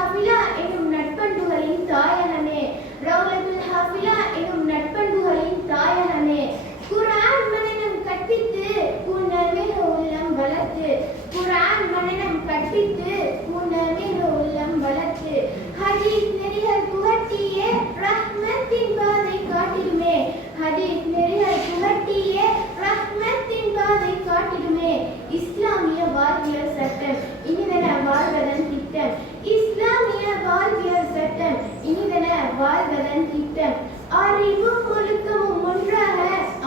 ஹாஃபிலா எனும் நட்பண்புகளின் தாயகமே, ரௌலத்துல் ஹாஃபிலா எனும் நட்பண்புகளின் தாயகமே. குர்ஆன் மனனம் கற்பித்து புன்னமிக உள்ளம் வளர்த்து, குர்ஆன் மனனம் கற்பித்து புன்னமிக உள்ளம் வளர்த்து, ஹதீஸ் நெறிகள் புகட்டிய ரஹ்மத்தின் பாதை காட்டிடுமே, ஹதீஸ் நெறிகள் புகட்டிய ரஹ்மத்தின் பாதை காட்டிடுமே. இஸ்லாமிய வாழ்வியல் சட்டம் இனிதென வாழ்வதன் திட்டம், இஸ்லாமிய வாழ்வியல் சட்டம் இனிதென வாழ்வதன் திட்டம். அறிவும் ஒழுக்கமும் ஒன்றாக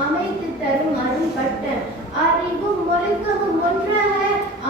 அமைத்து தரும் அரும் பட்டம், அறிவும் ஒழுக்கமும் ஒன்றாக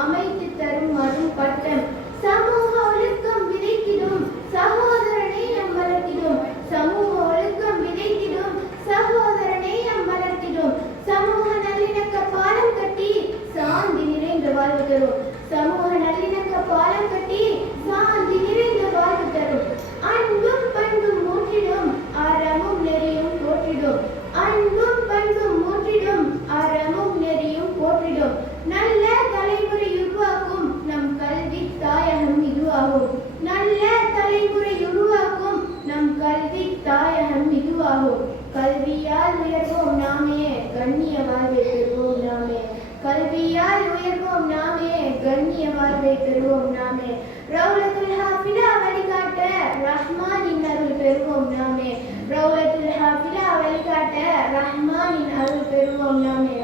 அமைத்து தரும் அரும் பட்டம். சமூக ஒழுக்கம் விதைத்திடும் சகோதரநேயம் வளர்த்திடும், சமூக ஒழுக்கம் விதைத்திடும் சகோதரநேயம் வளர்த்திடும். சமூக நல்லிணக்க பாலம் கட்டி சாந்தி நிறைந்த வாழ்வு தரும், சமூக நல்லிணக்க பாலம் கட்டி சாந்தி நிறைந்த வாழ்வு தரும். அன்பும் பண்பும் மூன்றிடும் அறமும் நெறியும் போற்றிடும், அன்பும் பண்பும் மூன்றிடும் அறமும் நெறியும் போற்றிடும். நல்ல தலைமுறை உருவாக்கும் நம் கல்வி தாயகம் இதுவாகும், நல்ல தலைமுறை உருவாக்கும் நம் கல்வி தாயகம் இதுவாகும். கல்வியால் உயர்வோம் நாமே, கண்ணிய வாழ்வை பெறுவோம் நாமே, கல்வியால் உயர்வோம் நாமே, கண்ணிய வாழ்வை பெறுவோம் நாமே. ரௌலத்துல் ஹாஃபிலா வழிகாட்ட ரஹ்மானின் அருள் பெறுவோம் நாமே, ரௌலத்துல் ஹாஃபிலா வழிகாட்ட ரஹ்மானின் அருள் பெறுவோம் நாமே.